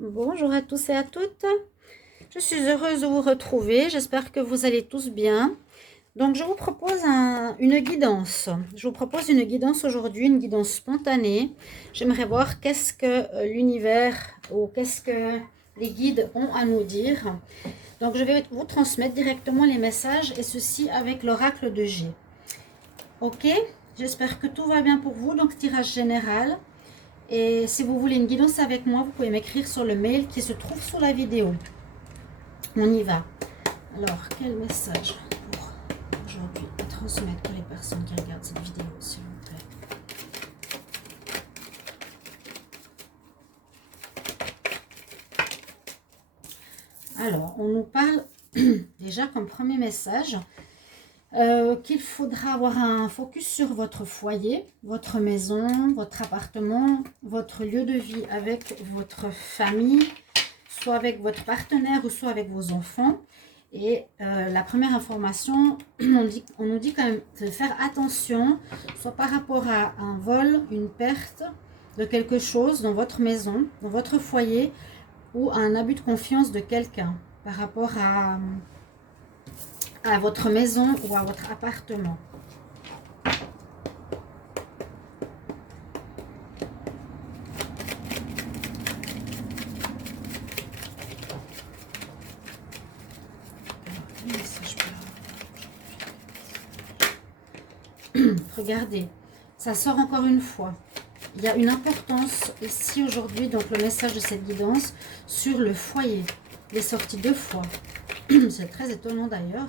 Bonjour à tous et à toutes. Je suis heureuse de vous retrouver. J'espère que vous allez tous bien. Donc, je vous propose une guidance. Je vous propose une guidance aujourd'hui, une guidance spontanée. J'aimerais voir qu'est-ce que l'univers ou qu'est-ce que les guides ont à nous dire. Donc, je vais vous transmettre directement les messages et ceci avec l'oracle de G. Ok? J'espère que tout va bien pour vous. Donc, tirage général. Et si vous voulez une guidance avec moi, vous pouvez m'écrire sur le mail qui se trouve sous la vidéo. On y va. Alors, quel message pour aujourd'hui à transmettre pour les personnes qui regardent cette vidéo, s'il vous plaît. Alors, on nous parle déjà comme premier message qu'il faudra avoir un focus sur votre foyer, votre maison, votre appartement, votre lieu de vie avec votre famille, soit avec votre partenaire ou soit avec vos enfants. Et la première information, on nous dit quand même de faire attention, soit par rapport à un vol, une perte de quelque chose dans votre maison, dans votre foyer, ou un abus de confiance de quelqu'un par rapport à votre maison ou à votre appartement. Regardez, ça sort encore une fois. Il y a une importance ici aujourd'hui, donc le message de cette guidance sur le foyer. Il est sorti 2 fois. C'est très étonnant d'ailleurs.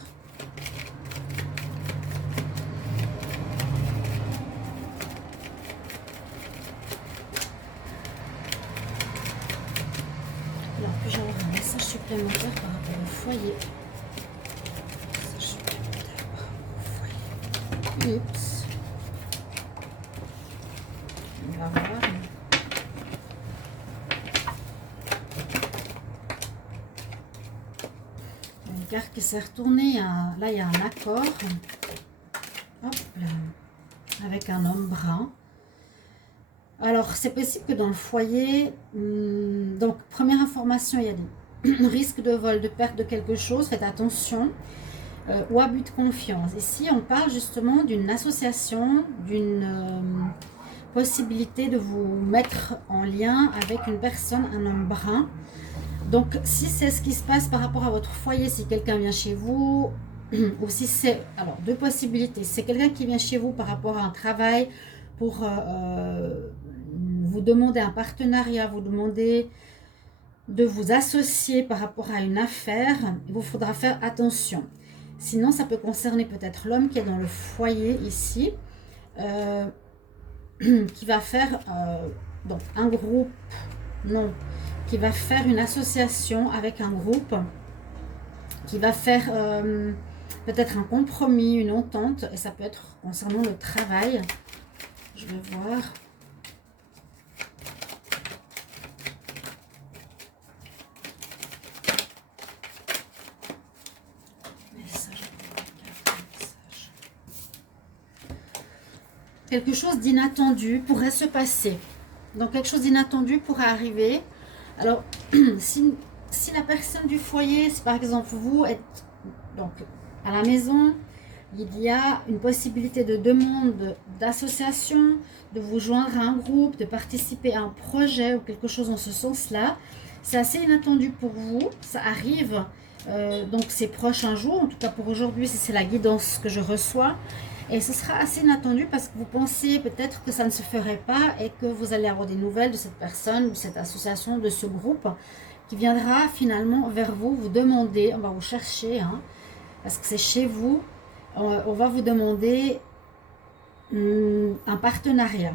Alors, puis-je avoir un message supplémentaire par rapport au foyer? Message supplémentaire par rapport au foyer. Oups. On va voir. Une carte qui s'est retournée. Là, il y a un accord. Hop là. Avec un homme brun. Alors, c'est possible que dans le foyer, donc première information, il y a des risques de vol, de perte de quelque chose, faites attention, ou abus de confiance. Ici, on parle justement d'une association, d'une possibilité de vous mettre en lien avec une personne, un homme brun. Donc, si c'est ce qui se passe par rapport à votre foyer, si quelqu'un vient chez vous, ou si c'est, alors, 2 possibilités, c'est quelqu'un qui vient chez vous par rapport à un travail, pour vous demander un partenariat, vous demander de vous associer par rapport à une affaire, il vous faudra faire attention. Sinon, ça peut concerner peut-être l'homme qui est dans le foyer ici, qui va faire donc un groupe, non, qui va faire une association avec un groupe, qui va faire peut-être un compromis, une entente, et ça peut être concernant le travail. Je vais voir. Quelque chose d'inattendu pourrait se passer. Donc quelque chose d'inattendu pourrait arriver. Alors, si la personne du foyer, si par exemple vous êtes donc à la maison, il y a une possibilité de demande d'association, de vous joindre à un groupe, de participer à un projet ou quelque chose en ce sens-là. C'est assez inattendu pour vous, ça arrive donc ces prochains jours, en tout cas pour aujourd'hui, si c'est la guidance que je reçois. Et ce sera assez inattendu parce que vous pensez peut-être que ça ne se ferait pas et que vous allez avoir des nouvelles de cette personne, de cette association, de ce groupe qui viendra finalement vers vous, vous demander, on va vous chercher, hein, parce que c'est chez vous, on va vous demander un partenariat.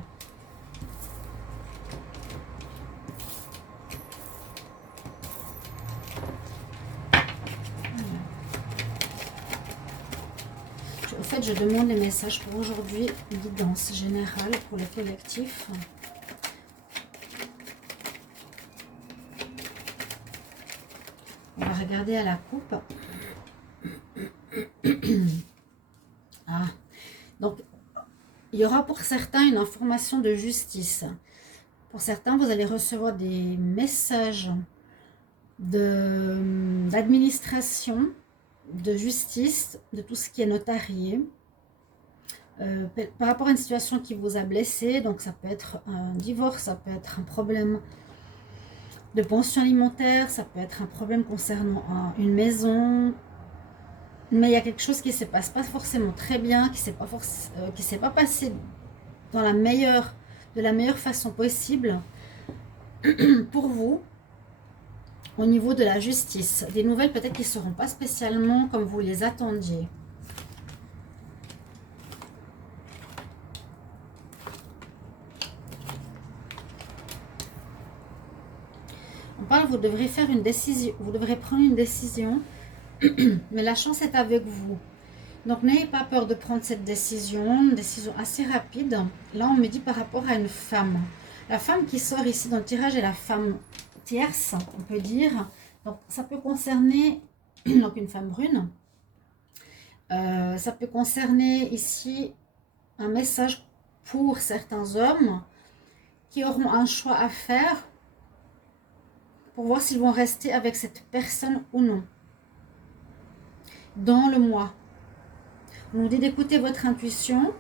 En fait, je demande les messages pour aujourd'hui, guidance générale pour le collectif. On va regarder à la coupe. Ah, donc il y aura pour certains une information de justice. Pour certains, vous allez recevoir des messages d'administration, de justice, de tout ce qui est notarié, par rapport à une situation qui vous a blessé. Donc ça peut être un divorce, ça peut être un problème de pension alimentaire, ça peut être un problème concernant une maison, mais il y a quelque chose qui ne se passe pas forcément très bien, qui ne s'est pas passé dans de la meilleure façon possible pour vous au niveau de la justice. Des nouvelles peut-être qui ne seront pas spécialement comme vous les attendiez. On parle, vous devrez faire une décision, vous devrez prendre une décision, mais la chance est avec vous. Donc n'ayez pas peur de prendre cette décision, une décision assez rapide. Là on me dit par rapport à une femme. La femme qui sort ici dans le tirage est la femme tierce, on peut dire. Donc ça peut concerner donc une femme brune. Ça peut concerner ici un message pour certains hommes qui auront un choix à faire pour voir s'ils vont rester avec cette personne ou non. Dans le mois. On nous dit d'écouter votre intuition.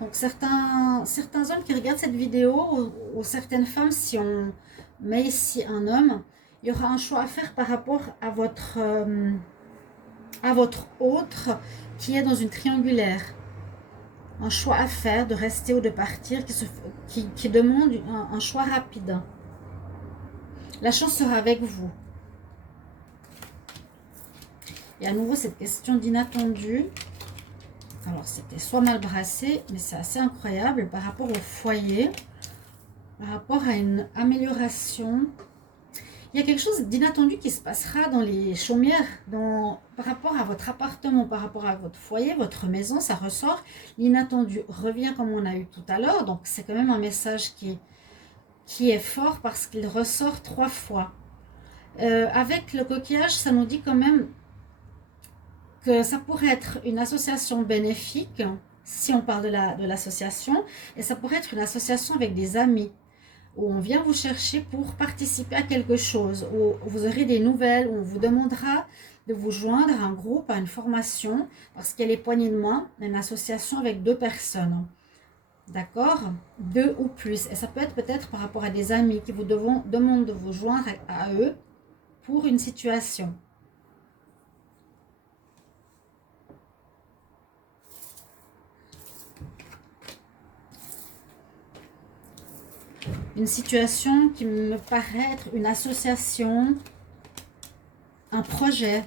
Donc certains hommes qui regardent cette vidéo, ou certaines femmes, si on met ici un homme, il y aura un choix à faire par rapport à votre autre qui est dans une triangulaire. Un choix à faire de rester ou de partir qui demande un choix rapide. La chance sera avec vous. Et à nouveau, cette question d'inattendu. Alors, c'était soit mal brassé, mais c'est assez incroyable par rapport au foyer, par rapport à une amélioration. Il y a quelque chose d'inattendu qui se passera dans les chaumières, par rapport à votre appartement, par rapport à votre foyer, votre maison, ça ressort. L'inattendu revient comme on a eu tout à l'heure, donc c'est quand même un message qui est fort parce qu'il ressort 3 fois. Avec le coquillage, ça nous dit quand même que ça pourrait être une association bénéfique, si on parle de l'association, et ça pourrait être une association avec des amis, où on vient vous chercher pour participer à quelque chose, où vous aurez des nouvelles, où on vous demandera de vous joindre à un groupe, à une formation, parce qu'il y a les poignées de main, une association avec 2 personnes. D'accord? 2 ou plus. Et ça peut être peut-être par rapport à des amis qui vous demandent de vous joindre à eux pour une situation. Une situation qui me paraît être une association, un projet.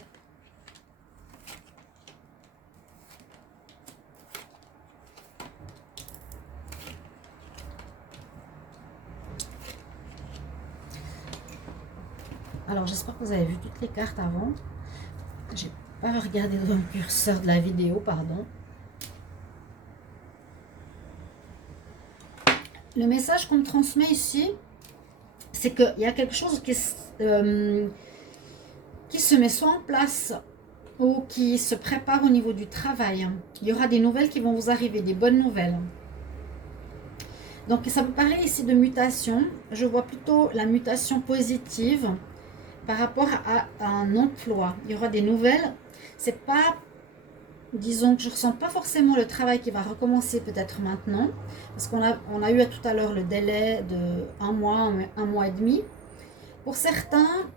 Alors j'espère que vous avez vu toutes les cartes avant. J'ai pas regardé dans le curseur de la vidéo, pardon. Le message qu'on me transmet ici, c'est qu'il y a quelque chose qui se met soit en place ou qui se prépare au niveau du travail. Il y aura des nouvelles qui vont vous arriver, des bonnes nouvelles. Donc ça me parler ici de mutation. Je vois plutôt la mutation positive par rapport à un emploi. Il y aura des nouvelles. C'est pas... Disons que je ne ressens pas forcément le travail qui va recommencer peut-être maintenant. Parce qu'on a eu tout à l'heure le délai de 1 mois et demi. Pour certains,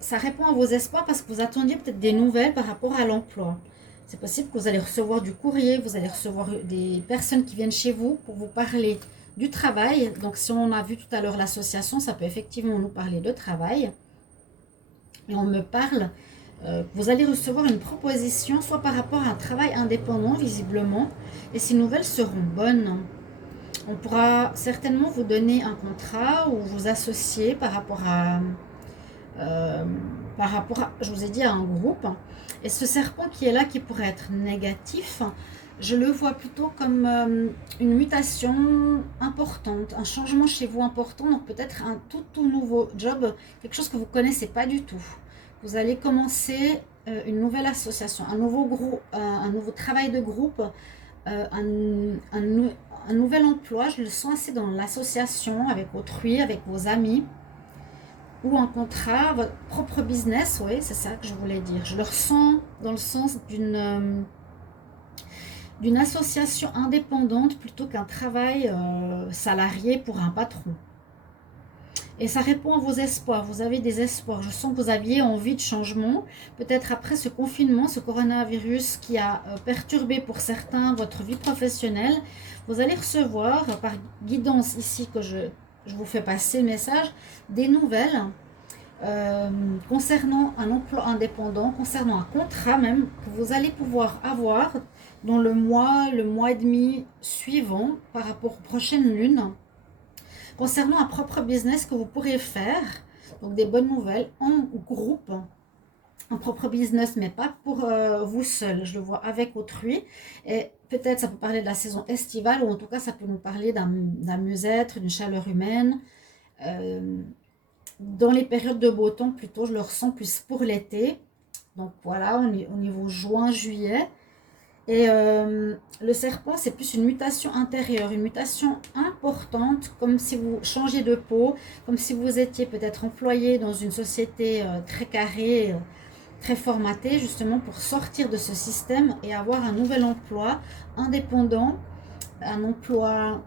ça répond à vos espoirs parce que vous attendiez peut-être des nouvelles par rapport à l'emploi. C'est possible que vous allez recevoir du courrier, vous allez recevoir des personnes qui viennent chez vous pour vous parler du travail. Donc si on a vu tout à l'heure l'association, ça peut effectivement nous parler de travail. Et on me parle... vous allez recevoir une proposition, soit par rapport à un travail indépendant, visiblement, et ces nouvelles seront bonnes. On pourra certainement vous donner un contrat ou vous associer par rapport à, je vous ai dit, à un groupe. Et ce serpent qui est là, qui pourrait être négatif, je le vois plutôt comme une mutation importante, un changement chez vous important, donc peut-être un tout nouveau job, quelque chose que vous ne connaissez pas du tout. Vous allez commencer une nouvelle association, un nouveau travail de groupe, un nouvel emploi, je le sens assez dans l'association avec autrui, avec vos amis, ou un contrat, votre propre business, oui, c'est ça que je voulais dire. Je le ressens dans le sens d'une association indépendante plutôt qu'un travail salarié pour un patron. Et ça répond à vos espoirs. Vous avez des espoirs. Je sens que vous aviez envie de changement. Peut-être après ce confinement, ce coronavirus qui a perturbé pour certains votre vie professionnelle, vous allez recevoir par guidance ici que je vous fais passer le message, des nouvelles concernant un emploi indépendant, concernant un contrat même que vous allez pouvoir avoir dans le mois et demi suivant par rapport aux prochaines lunes. Concernant un propre business que vous pourrez faire, donc des bonnes nouvelles en groupe, un propre business, mais pas pour vous seul, je le vois avec autrui. Et peut-être ça peut parler de la saison estivale, ou en tout cas ça peut nous parler d'un mieux-être, d'une chaleur humaine. Dans les périodes de beau temps, plutôt, je le ressens plus pour l'été. Donc voilà, au niveau juin, juillet. Et le serpent, c'est plus une mutation intérieure, une mutation importante, comme si vous changiez de peau, comme si vous étiez peut-être employé dans une société très carrée, très formatée, justement pour sortir de ce système et avoir un nouvel emploi indépendant, un emploi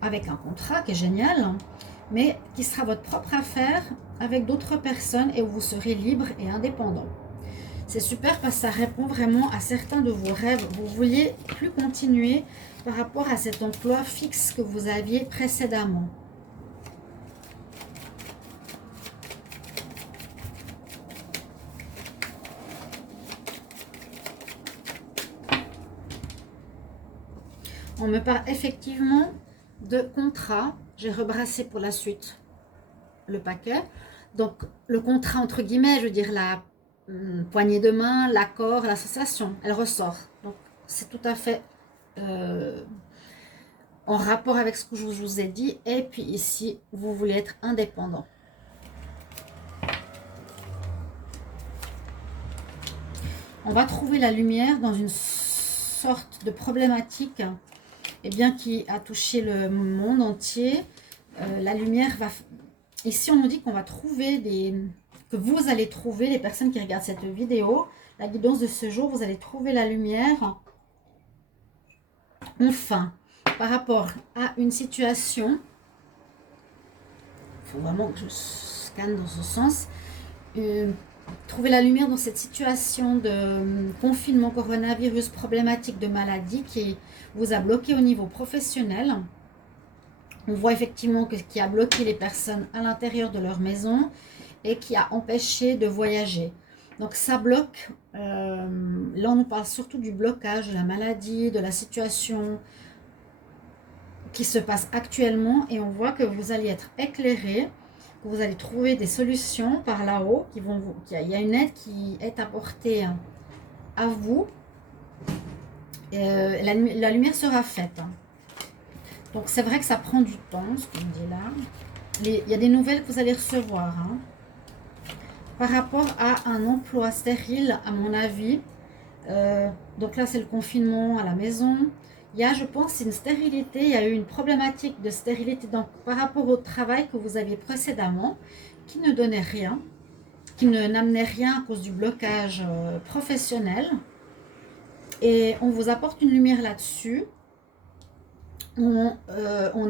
avec un contrat qui est génial, mais qui sera votre propre affaire avec d'autres personnes et où vous serez libre et indépendant. C'est super parce que ça répond vraiment à certains de vos rêves. Vous vouliez plus continuer par rapport à cet emploi fixe que vous aviez précédemment. On me parle effectivement de contrat. J'ai rebrassé pour la suite le paquet. Donc le contrat entre guillemets, je veux dire la poignée de main, l'accord, l'association, elle ressort. Donc c'est tout à fait en rapport avec ce que je vous ai dit. Et puis ici, vous voulez être indépendant. On va trouver la lumière dans une sorte de problématique qui a touché le monde entier. La lumière va... Ici, on nous dit qu'on va trouver que vous allez trouver, les personnes qui regardent cette vidéo, la guidance de ce jour, vous allez trouver la lumière. Enfin, par rapport à une situation, il faut vraiment que je scanne dans ce sens, trouver la lumière dans cette situation de confinement, coronavirus, problématique de maladie qui vous a bloqué au niveau professionnel. On voit effectivement que ce qui a bloqué les personnes à l'intérieur de leur maison et qui a empêché de voyager. Donc ça bloque, là on nous parle surtout du blocage, de la maladie, de la situation qui se passe actuellement, et on voit que vous allez être éclairé, que vous allez trouver des solutions par là-haut, il y a une aide qui est apportée à vous, et la lumière sera faite. Donc c'est vrai que ça prend du temps, ce qu'on dit là. Il y a des nouvelles que vous allez recevoir. Par rapport à un emploi stérile, à mon avis, donc là c'est le confinement à la maison. Il y a, je pense, une stérilité, il y a eu une problématique de stérilité donc, par rapport au travail que vous aviez précédemment, qui ne donnait rien, qui n'amenait rien à cause du blocage professionnel. Et on vous apporte une lumière là-dessus, en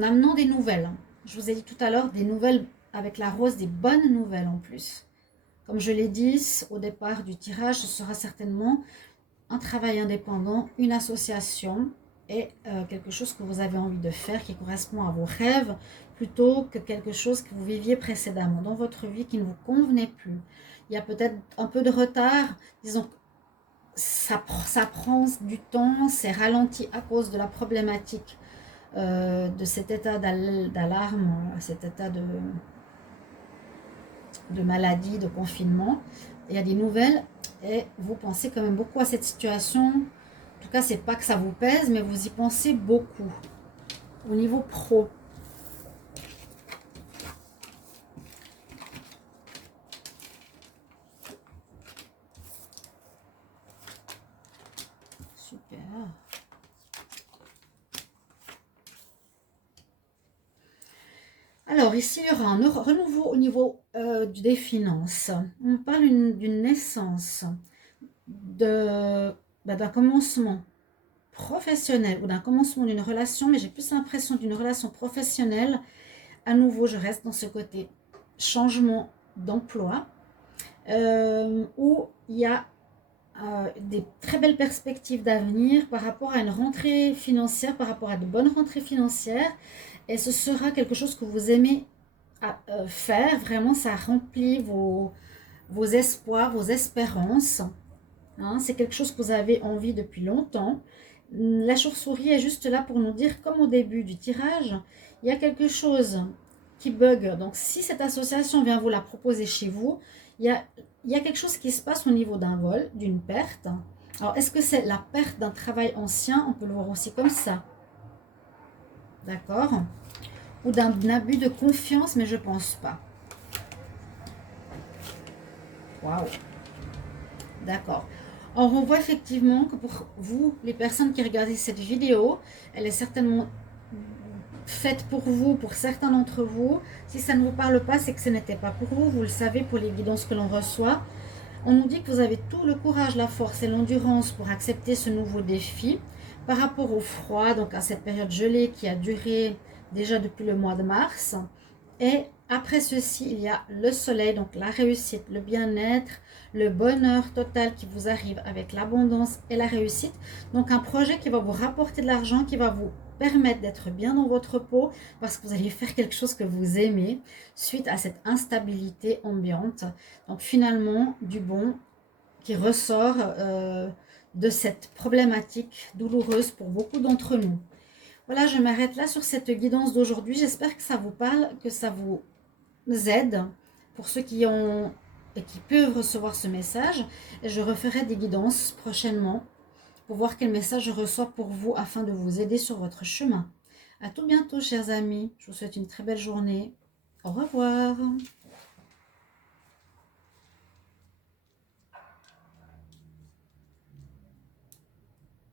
amenant des nouvelles. Je vous ai dit tout à l'heure, des nouvelles avec la rose, des bonnes nouvelles en plus. Comme je l'ai dit au départ du tirage, ce sera certainement un travail indépendant, une association et quelque chose que vous avez envie de faire qui correspond à vos rêves plutôt que quelque chose que vous viviez précédemment dans votre vie qui ne vous convenait plus. Il y a peut-être un peu de retard, disons ça prend du temps, c'est ralenti à cause de la problématique de cet état d'alarme, cet état de maladie, de confinement. Il y a des nouvelles et vous pensez quand même beaucoup à cette situation. En tout cas, c'est pas que ça vous pèse, mais vous y pensez beaucoup au niveau pro. Super. Alors, ici, il y aura un renouveau au niveau des finances. On parle d'une naissance, d'un commencement professionnel ou d'un commencement d'une relation, mais j'ai plus l'impression d'une relation professionnelle. À nouveau, je reste dans ce côté changement d'emploi, où il y a des très belles perspectives d'avenir par rapport à une rentrée financière, par rapport à de bonnes rentrées financières. Et ce sera quelque chose que vous aimez faire. Vraiment, ça remplit vos espoirs, vos espérances. Hein, c'est quelque chose que vous avez envie depuis longtemps. La chauve-souris est juste là pour nous dire, comme au début du tirage, il y a quelque chose qui bug. Donc, si cette association vient vous la proposer chez vous, il y a quelque chose qui se passe au niveau d'un vol, d'une perte. Alors, est-ce que c'est la perte d'un travail ancien? On peut le voir aussi comme ça. D'accord? Ou d'un abus de confiance, mais je pense pas. Waouh! D'accord. Alors, on voit effectivement que pour vous, les personnes qui regardent cette vidéo, elle est certainement faite pour vous, pour certains d'entre vous. Si ça ne vous parle pas, c'est que ce n'était pas pour vous. Vous le savez pour les guidances que l'on reçoit. On nous dit que vous avez tout le courage, la force et l'endurance pour accepter ce nouveau défi. Par rapport au froid, donc à cette période gelée qui a duré déjà depuis le mois de mars. Et après ceci, il y a le soleil, donc la réussite, le bien-être, le bonheur total qui vous arrive avec l'abondance et la réussite. Donc un projet qui va vous rapporter de l'argent, qui va vous permettre d'être bien dans votre peau parce que vous allez faire quelque chose que vous aimez suite à cette instabilité ambiante. Donc finalement, du bon qui ressort de cette problématique douloureuse pour beaucoup d'entre nous. Voilà, je m'arrête là sur cette guidance d'aujourd'hui. J'espère que ça vous parle, que ça vous aide pour ceux qui ont et qui peuvent recevoir ce message. Et je referai des guidances prochainement pour voir quel message je reçois pour vous afin de vous aider sur votre chemin. À tout bientôt, chers amis. Je vous souhaite une très belle journée. Au revoir.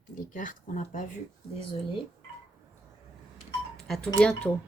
Les cartes qu'on n'a pas vues, désolée. À tout bientôt.